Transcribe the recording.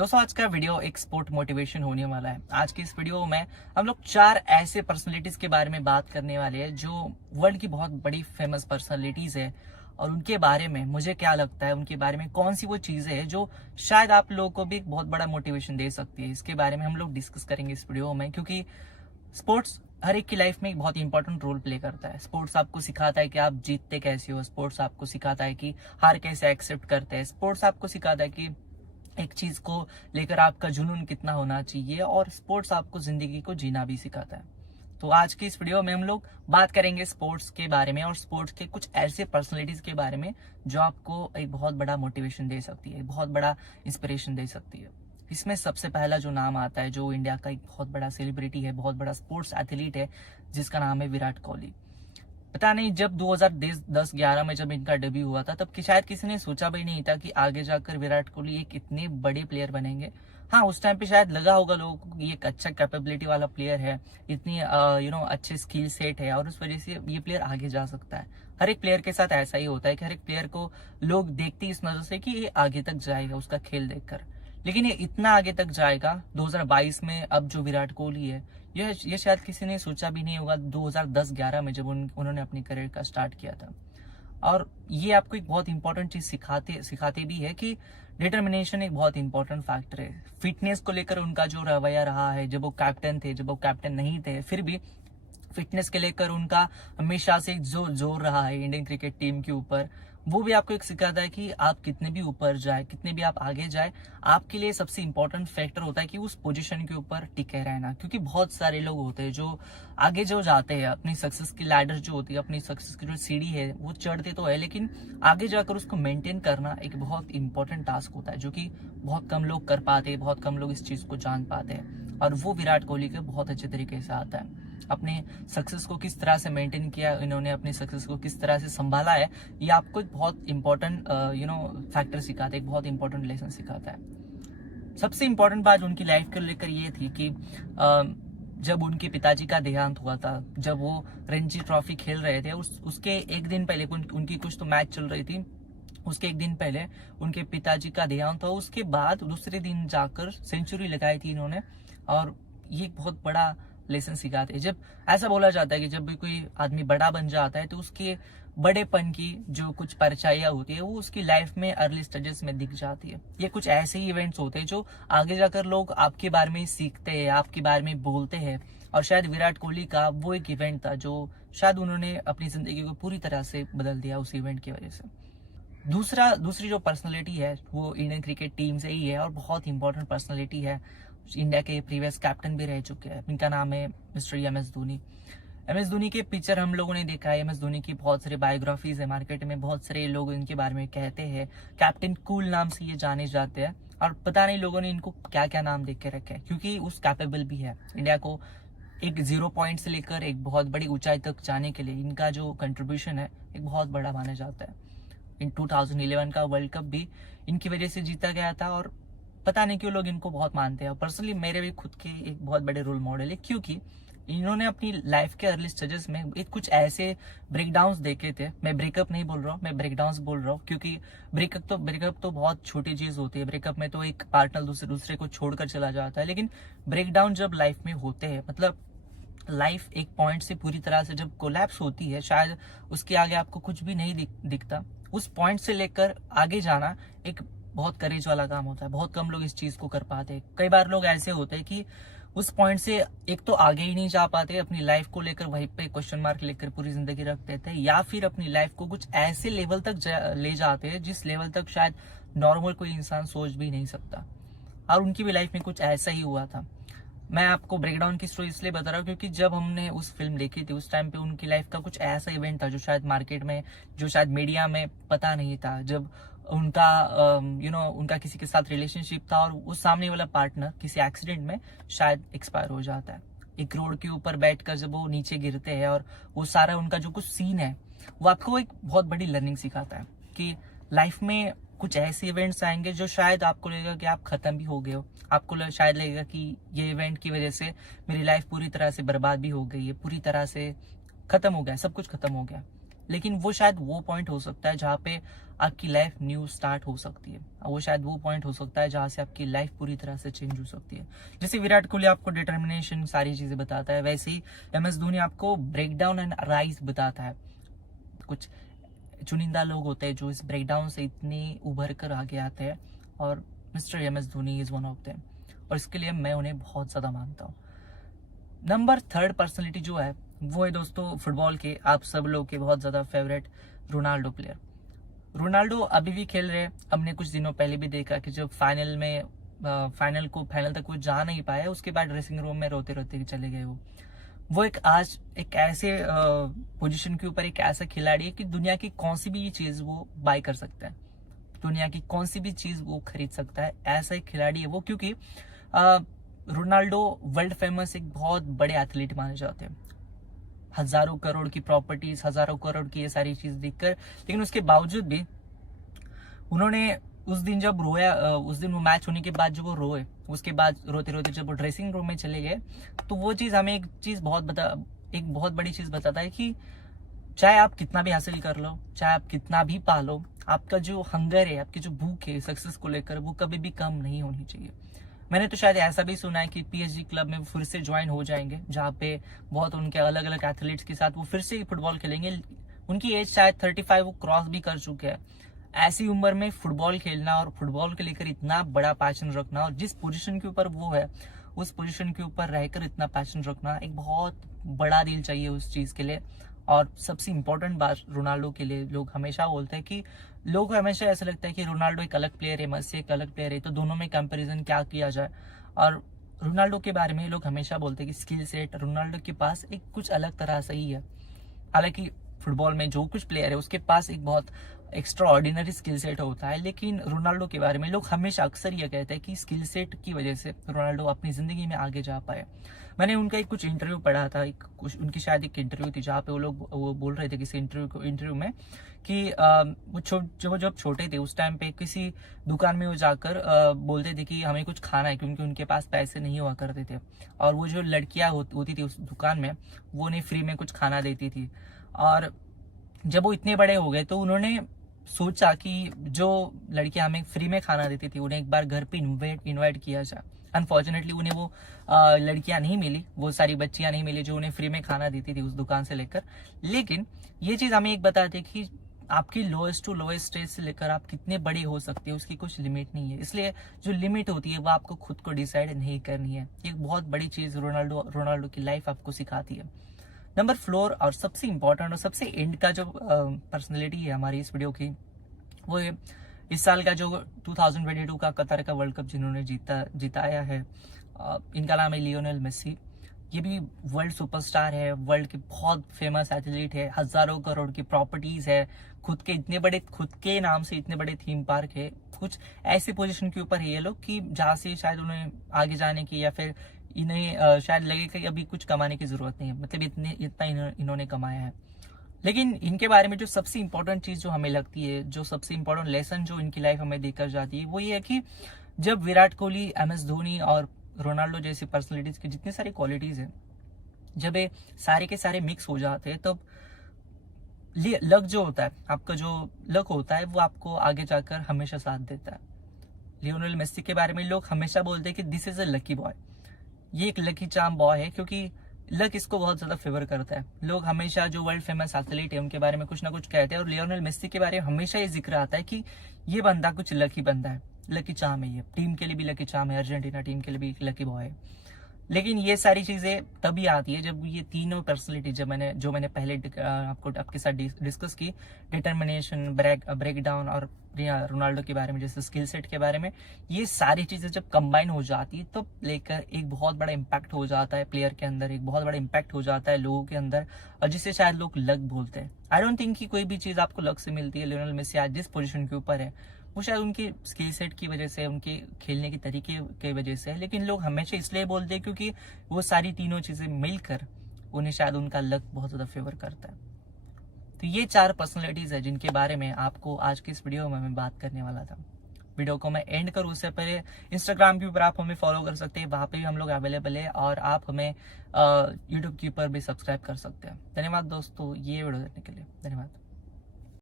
दोस्तों आज का वीडियो एक स्पोर्ट मोटिवेशन होने वाला है। आज की इस वीडियो में हम लोग 4 ऐसे पर्सनालिटीज के बारे में बात करने वाले हैं जो वर्ल्ड की बहुत बड़ी फेमस पर्सनालिटीज है, और उनके बारे में मुझे क्या लगता है, उनके बारे में कौन सी वो चीजें हैं जो शायद आप लोगों को भी एक बहुत बड़ा मोटिवेशन दे सकती है। इसके बारे में हम लोग डिस्कस करेंगे इस वीडियो में, क्योंकि स्पोर्ट्स हर एक की लाइफ में एक बहुत इंपॉर्टेंट रोल प्ले करता है। स्पोर्ट्स आपको सिखाता है कि आप जीतते कैसे हो, स्पोर्ट्स आपको सिखाता है कि हार कैसे एक्सेप्ट करते हैं, स्पोर्ट्स आपको सिखाता है कि एक चीज को लेकर आपका जुनून कितना होना चाहिए, और स्पोर्ट्स आपको जिंदगी को जीना भी सिखाता है। तो आज की इस वीडियो में हम लोग बात करेंगे स्पोर्ट्स के बारे में और स्पोर्ट्स के कुछ ऐसे पर्सनालिटीज के बारे में जो आपको एक बहुत बड़ा मोटिवेशन दे सकती है, बहुत बड़ा इंस्पिरेशन दे सकती है। इसमें सबसे पहला जो नाम आता है, जो इंडिया का एक बहुत बड़ा सेलिब्रिटी है, बहुत बड़ा स्पोर्ट्स एथलीट है, जिसका नाम है विराट कोहली। पता नहीं जब 2010-11 में जब इनका डेब्यू हुआ था, तब शायद किसी ने सोचा भी नहीं था कि आगे जाकर विराट कोहली एक इतने बड़े प्लेयर बनेंगे। हाँ, उस टाइम पे शायद लगा होगा लोगों को कि एक अच्छा कैपेबिलिटी वाला प्लेयर है, इतनी अच्छे स्किल सेट है, और उस वजह से ये प्लेयर आगे जा सकता है। हर एक प्लेयर के साथ ऐसा ही होता है कि हर एक प्लेयर को लोग देखते ही इस नजर से कि ये आगे तक जाएगा उसका खेल देखकर। लेकिन ये इतना आगे तक जाएगा 2022 में, अब जो विराट कोहली है, ये शायद किसी ने सोचा भी नहीं होगा 2010-11 में जब उन्होंने अपनी करियर का स्टार्ट किया था। और ये आपको एक बहुत इंपॉर्टेंट चीज सिखाते भी है कि डिटर्मिनेशन एक बहुत इंपॉर्टेंट फैक्टर है। फिटनेस को लेकर उनका जो रवैया रहा है, जब वो कैप्टन थे, जब वो कैप्टन नहीं थे, फिर भी फिटनेस के लेकर उनका हमेशा से जो जोर रहा है इंडियन क्रिकेट टीम के ऊपर, वो भी आपको एक सिखाता है कि आप कितने भी ऊपर जाए, कितने भी आप आगे जाए, आपके लिए सबसे इंपॉर्टेंट फैक्टर होता है कि उस पोजीशन के ऊपर टिके रहना। क्योंकि बहुत सारे लोग होते हैं जो आगे जो जाते हैं, अपनी सक्सेस की लैडर जो होती है, अपनी सक्सेस की जो सीढ़ी है, वो चढ़ते तो है, लेकिन आगे जाकर उसको मेंटेन करना एक बहुत इंपॉर्टेंट टास्क होता है, जो कि बहुत कम लोग कर पाते हैं, बहुत कम लोग इस चीज को जान पाते हैं। और वो विराट कोहली के बहुत अच्छे तरीके से आता है। अपने सक्सेस को किस तरह से मेंटेन किया इन्होंने, अपनी सक्सेस को किस तरह से संभाला है, ये आपको एक बहुत इंपॉर्टेंट फैक्टर सिखाता है, एक बहुत इंपॉर्टेंट लेसन सिखाता है। सबसे इंपॉर्टेंट बात उनकी लाइफ को लेकर ये थी कि जब उनके पिताजी का देहांत हुआ था, जब वो रणजी ट्रॉफी खेल रहे थे, उसके एक दिन पहले उनकी कुछ तो मैच चल रही थी, उसके एक दिन पहले उनके पिताजी का देहांत हुआ। उसके बाद दूसरे दिन जाकर सेंचुरी लगाई थी इन्होंने, और ये एक बहुत बड़ा लेसन सिखाते हैं। जब ऐसा बोला जाता है कि जब भी कोई आदमी बड़ा बन जाता है, तो उसके बड़ेपन की जो कुछ परछाइयां होती है, वो उसकी लाइफ में अर्ली स्टेजेस में दिख जाती है। ये कुछ ऐसे ही इवेंट्स होते हैं जो आगे जाकर लोग आपके बारे में सीखते हैं, आपके बारे में बोलते हैं। और शायद विराट कोहली का वो एक इवेंट था जो शायद उन्होंने अपनी जिंदगी को पूरी तरह से बदल दिया उस इवेंट की वजह से। दूसरी जो पर्सनालिटी है, वो इंडियन क्रिकेट टीम से ही है, और बहुत इंपॉर्टेंट पर्सनालिटी है। इंडिया के प्रीवियस कैप्टन भी रह चुके हैं, इनका नाम है mister MS Dhoni. MS Dhoni के पिक्चर हम लोगों ने देखा है, MS धोनी की बहुत सारी बायोग्राफीज है, मार्केट में बहुत सारे लोग इनके बारे में कहते हैं। कैप्टन कूल नाम से ये जाने जाते हैं, और पता नहीं लोगों ने इनको क्या क्या नाम देख के रखे हैं, क्योंकि उस कैपेबल भी है। इंडिया को एक 0 पॉइंट से लेकर एक बहुत बड़ी ऊंचाई तक जाने के लिए इनका जो कंट्रीब्यूशन है, एक बहुत बड़ा माना जाता है। इन 2011 का वर्ल्ड कप भी इनकी वजह से जीता गया था, और पता नहीं क्यों लोग इनको बहुत मानते हैं। पर्सनली मेरे भी खुद के एक बहुत बड़े रोल मॉडल है, क्योंकि इन्होंने अपनी लाइफ के अर्ली स्टेजेस में एक कुछ ऐसे ब्रेकडाउन्स देखे थे। मैं ब्रेकअप नहीं बोल रहा हूँ, मैं ब्रेकडाउन्स बोल रहा हूँ, क्योंकि ब्रेकअप तो बहुत छोटी चीज होती है। ब्रेकअप में तो एक पार्टनर दूसरे को छोड़कर चला जाता है, लेकिन ब्रेकडाउन जब लाइफ में होते हैं, मतलब लाइफ एक पॉइंट से पूरी तरह से जब कोलैप्स होती है, शायद उसके आगे आपको कुछ भी नहीं दिखता, उस पॉइंट से लेकर आगे जाना एक बहुत करेज वाला काम होता है। बहुत कम लोग इस चीज को कर पाते हैं। कई बार लोग ऐसे होते हैं कि उस पॉइंट से एक तो आगे ही नहीं जा पाते, अपनी लाइफ को लेकर वहीं पे क्वेश्चन मार्क लेकर पूरी जिंदगी रख देते हैं, या फिर अपनी लाइफ को कुछ ऐसे लेवल तक ले जाते हैं जिस लेवल तक शायद नॉर्मल कोई इंसान सोच भी नहीं सकता। और उनकी भी लाइफ में कुछ ऐसा ही हुआ था। मैं आपको ब्रेकडाउन की स्टोरी इसलिए बता रहा हूँ क्योंकि जब हमने उस फिल्म देखी थी, उस टाइम पे उनकी लाइफ का कुछ ऐसा इवेंट था जो शायद मार्केट में, जो शायद मीडिया में पता नहीं था। जब उनका उनका किसी के साथ रिलेशनशिप था, और उस सामने वाला पार्टनर किसी एक्सीडेंट में शायद एक्सपायर हो जाता है। एक रोड के ऊपर बैठकर जब वो नीचे गिरते हैं, और वो सारा उनका जो कुछ सीन है, वो आपको एक बहुत बड़ी लर्निंग सिखाता है कि लाइफ में कुछ ऐसे इवेंट्स आएंगे जो शायद आपको लगेगा कि आप खत्म भी हो गए हो। आपको शायद लगेगा कि ये इवेंट की वजह से मेरी लाइफ पूरी तरह से बर्बाद भी हो गई है, पूरी तरह से खत्म हो गया, सब कुछ खत्म हो गया। लेकिन वो शायद वो पॉइंट हो सकता है जहाँ पे आपकी लाइफ न्यू स्टार्ट हो सकती है। वो शायद वो पॉइंट हो सकता है जहाँ से आपकी लाइफ पूरी तरह से चेंज हो सकती है। जैसे विराट कोहली आपको डिटर्मिनेशन सारी चीजें बताता है, वैसे ही MS धोनी आपको ब्रेक डाउन एंड राइज बताता है। कुछ चुनिंदा लोग होते हैं जो इस ब्रेकडाउन से इतने उभर कर आगे आते हैं, और mister MS Dhoni is one of them, और इसके लिए मैं उन्हें बहुत ज्यादा मानता हूँ। नंबर 3 पर्सनैलिटी जो है वो है दोस्तों फुटबॉल के आप सब लोग के बहुत ज्यादा फेवरेट रोनाल्डो प्लेयर। रोनाल्डो अभी भी खेल रहे हैं। हमने कुछ दिनों पहले भी देखा कि जब फाइनल तक वो जा नहीं पाए, उसके बाद ड्रेसिंग रूम में रोते रोते चले गए। वो आज एक ऐसे पोजीशन के ऊपर एक ऐसा खिलाड़ी है कि दुनिया की कौन सी भी चीज वो बाय कर सकता है, दुनिया की कौन सी भी चीज वो खरीद सकता है, ऐसा एक खिलाड़ी है वो। क्योंकि रोनाल्डो वर्ल्ड फेमस एक बहुत बड़े एथलीट माने जाते हैं। हजारों करोड़ की प्रॉपर्टीज, हजारों करोड़ की ये सारी चीज देखकर, लेकिन उसके बावजूद भी उन्होंने उस दिन जब रोया, उस दिन वो मैच होने के बाद जो वो रोए, उसके बाद रोते रोते जब वो ड्रेसिंग रूम में चले गए, तो वो चीज हमें एक बहुत बड़ी चीज बताता है कि चाहे आप कितना भी हासिल कर लो, चाहे आप कितना भी पालो, आपका जो हंगर है, आपकी जो भूख है सक्सेस को लेकर, वो कभी भी कम नहीं होनी चाहिए। मैंने तो शायद ऐसा भी सुना है कि PSG क्लब में वो फिर से ज्वाइन हो जाएंगे, जहाँ पे बहुत उनके अलग अलग एथलीट्स के साथ वो फिर से फुटबॉल खेलेंगे। उनकी एज शायद 35 वो क्रॉस भी कर चुके हैं। ऐसी उम्र में फुटबॉल खेलना और फुटबॉल के लेकर इतना बड़ा पैशन रखना, और जिस पोजीशन के ऊपर वो है उस पोजीशन के ऊपर रहकर इतना पैशन रखना, एक बहुत बड़ा दिल चाहिए उस चीज के लिए। और सबसे इम्पोर्टेंट बात रोनाल्डो के लिए, लोग हमेशा बोलते हैं कि लोगों को हमेशा ऐसा लगता है कि रोनाल्डो एक अलग प्लेयर है, मेसी एक अलग प्लेयर है, तो दोनों में कंपैरिजन क्या किया जाए। और रोनाल्डो के बारे में लोग हमेशा बोलते हैं कि स्किल सेट रोनाल्डो के पास एक कुछ अलग तरह से ही है। हालांकि फुटबॉल में जो कुछ प्लेयर है उसके पास एक बहुत एक्स्ट्रा ऑर्डिनरी स्किल सेट होता है, लेकिन रोनाल्डो के बारे में लोग हमेशा अक्सर ये कहते हैं कि स्किल सेट की वजह से रोनाल्डो अपनी जिंदगी में आगे जा पाए। मैंने उनका एक कुछ इंटरव्यू पढ़ा था, उनकी शायद एक इंटरव्यू थी जहाँ पे वो बोल रहे थे किसी इंटरव्यू में कि वो जब छोटे थे उस टाइम पे किसी दुकान में वो जाकर बोलते थे कि हमें कुछ खाना है, क्योंकि उनके पास पैसे नहीं हुआ करते थे, और वो जो लड़कियां होती थी उस दुकान में, वो उन्हें फ्री में कुछ खाना देती थी। और जब वो इतने बड़े हो गए तो उन्होंने सोचा कि जो लड़कियां हमें फ्री में खाना देती थी उन्हें एक बार घर पे इनवाइट किया जाए। अनफॉर्चुनेटली उन्हें वो लड़कियां नहीं मिली, वो सारी बच्चियां नहीं मिली जो उन्हें फ्री में खाना देती थी उस दुकान से लेकर। लेकिन ये चीज हमें एक बताती है कि आपकी लोएस्ट टू लोएस्ट स्टेज से लेकर आप कितने बड़े हो सकते हैं उसकी कुछ लिमिट नहीं है। इसलिए जो लिमिट होती है वो आपको खुद को डिसाइड नहीं करनी है। ये बहुत बड़ी चीज रोनाल्डो की लाइफ आपको सिखाती है। नंबर 4 और सबसे इंपॉर्टेंट और सबसे एंड का जो पर्सनैलिटी है हमारी इस वीडियो की, वो है इस साल का जो 2022 का कतर का वर्ल्ड कप जिन्होंने जिताया है। इनका नाम है लियोनेल मेसी। ये भी वर्ल्ड सुपरस्टार है, वर्ल्ड के बहुत फेमस एथलीट है, हजारों करोड़ की प्रॉपर्टीज है, खुद के नाम से इतने बड़े थीम पार्क है। कुछ ऐसी पोजीशन के ऊपर है ये लोग कि जहाँ से शायद उन्हें आगे जाने की या फिर इन्हें शायद लगे कि अभी कुछ कमाने की जरूरत नहीं है, मतलब इतना इन्होंने कमाया है। लेकिन इनके बारे में जो सबसे इंपॉर्टेंट चीज जो हमें लगती है, जो सबसे इंपॉर्टेंट लेसन जो इनकी लाइफ हमें देकर जाती है, वो ये है कि जब विराट कोहली, MS धोनी और रोनाल्डो जैसी पर्सनैलिटीज की जितनी सारी क्वालिटीज है, जब ये सारे के सारे मिक्स हो जाते हैं, तब लक जो होता है, आपका जो लक होता है, वो आपको आगे जाकर हमेशा साथ देता है। लियोनेल मेसी के बारे में लोग हमेशा बोलते हैं कि this is a lucky boy, ये एक लकी चार्म बॉय है, क्योंकि लक इसको बहुत ज्यादा फेवर करता है। लोग हमेशा जो वर्ल्ड फेमस एथलीट है उनके बारे में कुछ ना कुछ कहते हैं, और लियोनेल मेसी के बारे में हमेशा ये जिक्र आता है कि ये बंदा कुछ लकी बंदा है, लकी चार्म है। ये टीम के लिए भी लकी चार्म है, अर्जेंटीना टीम के लिए भी एक लकी बॉय है। लेकिन ये सारी चीजें तभी आती है जब ये तीनों पर्सनैलिटी जो मैंने पहले आपके साथ डिस्कस की, डिटर्मिनेशन, ब्रेक डाउन और रोनाल्डो के बारे में जैसे स्किल सेट के बारे में, ये सारी चीजें जब कंबाइन हो जाती है तब लेकर एक बहुत बड़ा इम्पैक्ट हो जाता है प्लेयर के अंदर, एक बहुत बड़ा इम्पैक्ट हो जाता है लोगों के अंदर, और जिसे शायद लोग लक बोलते हैं। आई डोंट थिंक कि कोई भी चीज आपको लक से मिलती है। लियोनेल मेसी आज जिस पोजीशन के ऊपर है वो शायद उनकी स्किल सेट की वजह से, उनके खेलने के तरीके की वजह से है, लेकिन लोग हमेशा इसलिए बोलते हैं क्योंकि वो सारी तीनों चीजें मिलकर उन्हें शायद उनका लक बहुत ज्यादा फेवर करता है। तो ये 4 पर्सनैलिटीज है जिनके बारे में आपको आज की इस वीडियो में मैं बात करने वाला था। वीडियो को मैं एंड करूँ उससे पहले इंस्टाग्राम के ऊपर आप हमें फॉलो कर सकते हैं, वहां पे भी हम लोग अवेलेबल है, और आप हमें यूट्यूब के ऊपर भी सब्सक्राइब कर सकते हैं। धन्यवाद दोस्तों ये वीडियो देखने के लिए, धन्यवाद।